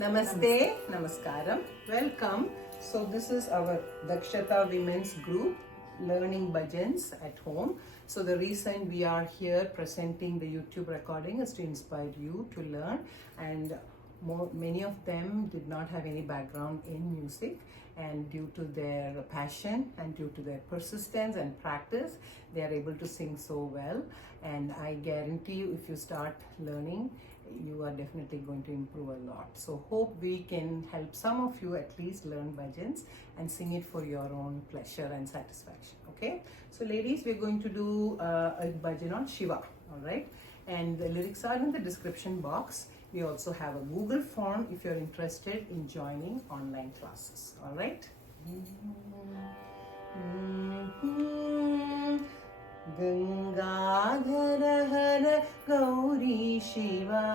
Namaste, Namaskaram. Welcome. So this is our Dakshata Women's Group learning bhajans at home. So the reason we are here presenting the YouTube recording is to inspire you to learn, and many of them did not have any background in music, and due to their passion and due to their persistence and practice, they are able to sing so well. And I guarantee you, if you start learning, you are definitely going to improve a lot. So hope we can help some of you at least learn bhajans and sing it for your own pleasure and satisfaction. Okay, so ladies, we're going to do a bhajan on Shiva. All right, and the lyrics are in the description box. We also have a Google form if you're interested in joining online classes. All right. Gangadhar Har Gauri Shiva,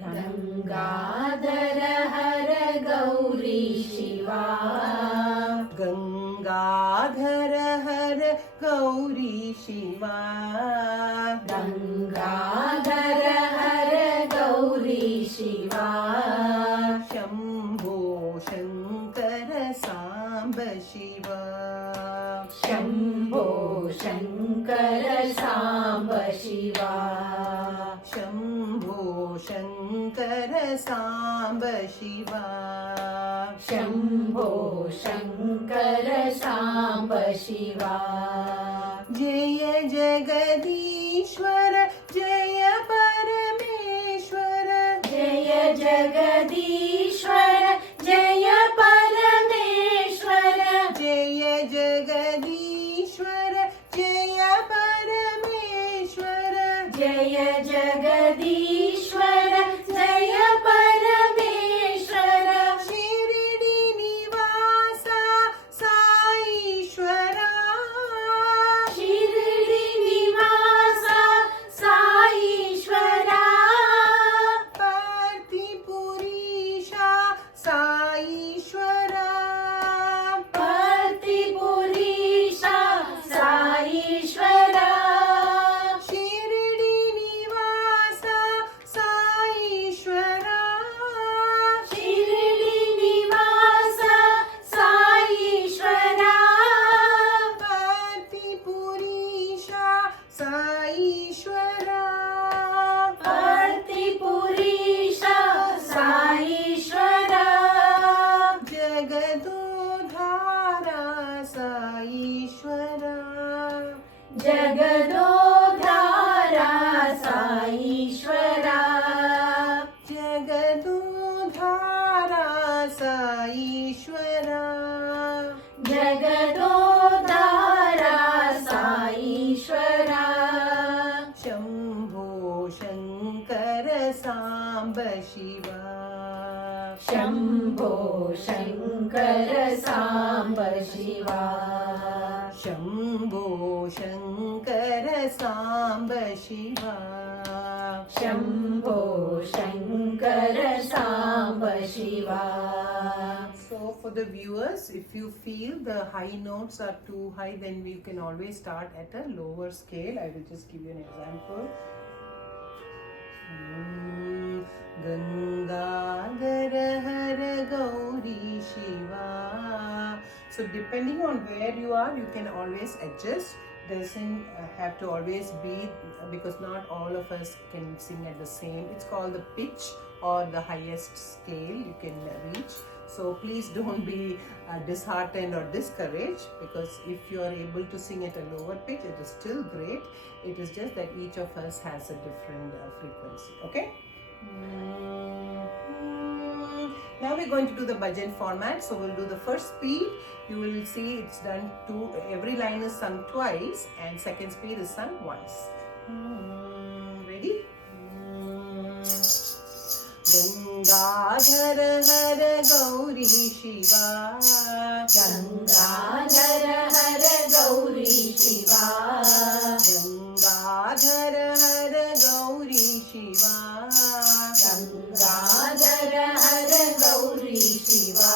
Gangadhar Har Gauri Shiva, Gangadhar Har Gauri Shiva, Gangadhar Har Gauri Shiva, Shambho Shankara Samba Shiva, Shambho Shankara Samba Shiva, Shambho Shankara Samba Shiva, Shambho Shankara Samba Shiva, Jaya Jagadishwara Jaya Parameshwara, Jaya Jagadishwara Jaya Parameshwara, Jaya Jagadishwara Jaya Parameshwara, Jaya Jagadishwara Jaya Parameshwara, Shirdi Nivasa Saishwara, Shirdi Nivasa Saishwara, Partipurisha Saishwara, Partipurisha Saishwara, Shirdi Nivasa Saishwara, Shirdi Nivasa Saishwara, Partipurisha Saishwara, Partipurisha Saishwara, Jagadodhara Saishwara, Jagadodhara Saishwara, Jagadodhara Saishwara, Jagadodhara Saishwara, Shambho Shankara Samba Shiva, Shambho Shankara Samba Shiva, Shambho Shankara Samba Shiva, Shambho Shankara Samba Shiva. So for the viewers, if you feel the high notes are too high, then we can always start at a lower scale. I will just give you an example. Gangadhar Har Gauri Shiva. So depending on where you are, you can always adjust. Doesn't have to always be, because not all of us can sing at the same. It's called the pitch or the highest scale you can reach. So please don't be disheartened or discouraged, because if you are able to sing at a lower pitch, it is still great. It is just that each of us has a different frequency. Okay. Now we're going to do the bhajan format. So we'll do the first speed. You will see it's done every line is sung twice, and second speed is sung once. Ready? Gangadhar Har Gauri Shiva, Gangadhar Har Gauri Shiva, Gangadhar Har Gauri Shiva, Gangadhar Har Gauri Shiva,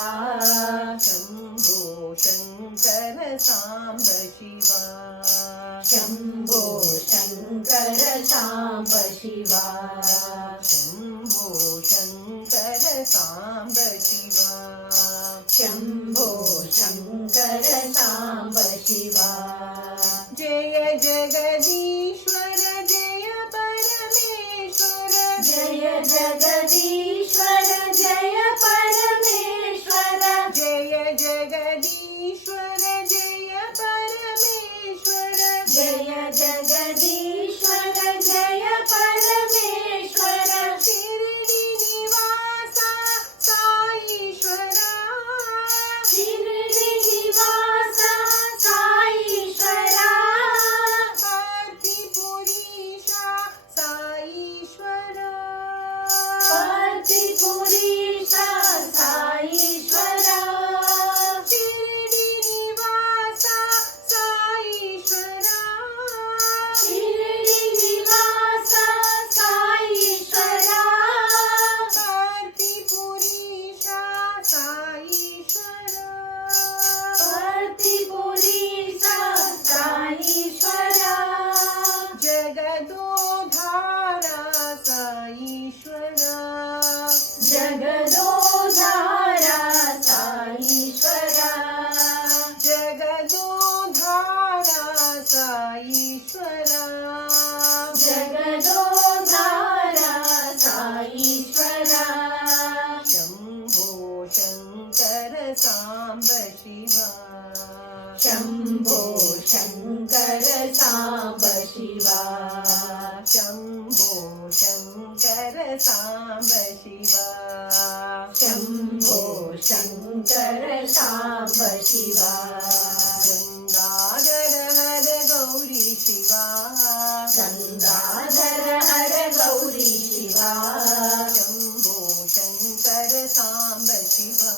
Shambho Shankara Samba Shiva, Shambho Shankara Samba Shiva, Shambho Shankara जगदीश्वर जय परमेश्वर जय जगदीश्वर जय परमेश्वर जय जगदीश्वर जय परमेश्वर शिरडी निवासा साईश्वरा शिरडी निवासा साईश्वरा पार्थिपुरीशा साईश्वरा पार्थिपुरीशा साईश्वरा शिरडी निवासा साईश्वरा शिरडी निवासा साईश्वरा पार्थिपुरीशा साईश्वरा पार्थिपुरीशा साईश्वरा जगदोधारा साईश्वरा जगदोधारा साईश्वरा जगदोधारा साईश्वरा जगदोधारा साईश्वरा शंभो शंकर सांब शिवा शंभो शंकर सांब शिवा शंभो शंकर सांब शिवा शंभो शंकर सांब शिवा गंगाधर हर गौरी शिवा गंगाधर हर गौरी शिवा शंभो शंकर सांब शिवा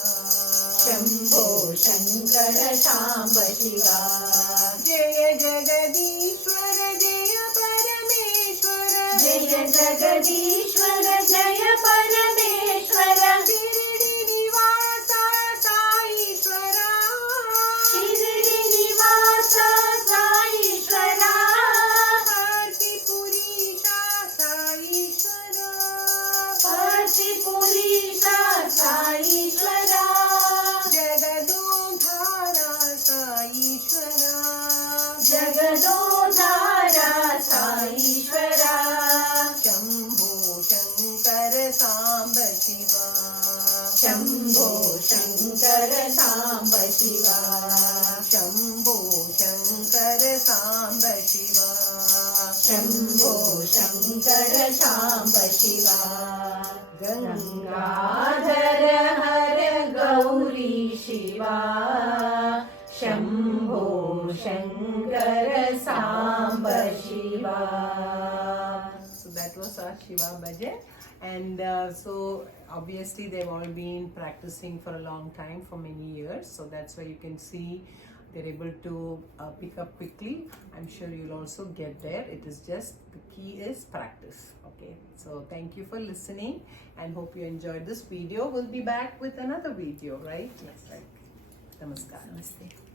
शंभो शंकर सांब शिवा जय जगदीश्वर जय परमेश्वर जय जगदीश्वर जय परमेश्वर शिरडी निवासा साईश्वरा शिरडी निवासा साईश्वरा पार्थिपुरीशा साईश्वरा पार्थिपुरीशा साईश्वरा जगदोधारा साईश्वरा जगदोधारा साईश्वरा शंभो शंकर सांब शिवा शंभो शंकर सांब शिवा शंभो शंकर सांब शिवा शंभो शंकर सांब शिवा गंगाधर हर Gauri Shiva Shambho Shankar Samba Shiva. So that was our Shiva bhajan, and so obviously they've all been practicing for a long time, for many years. So that's why you can see they're able to pick up quickly. I'm sure you'll also get there. It is just the key is practice. Okay. So thank you for listening, and hope you enjoyed this video. We'll be back with another video, right? Yes, right. Namaskar. Namaste.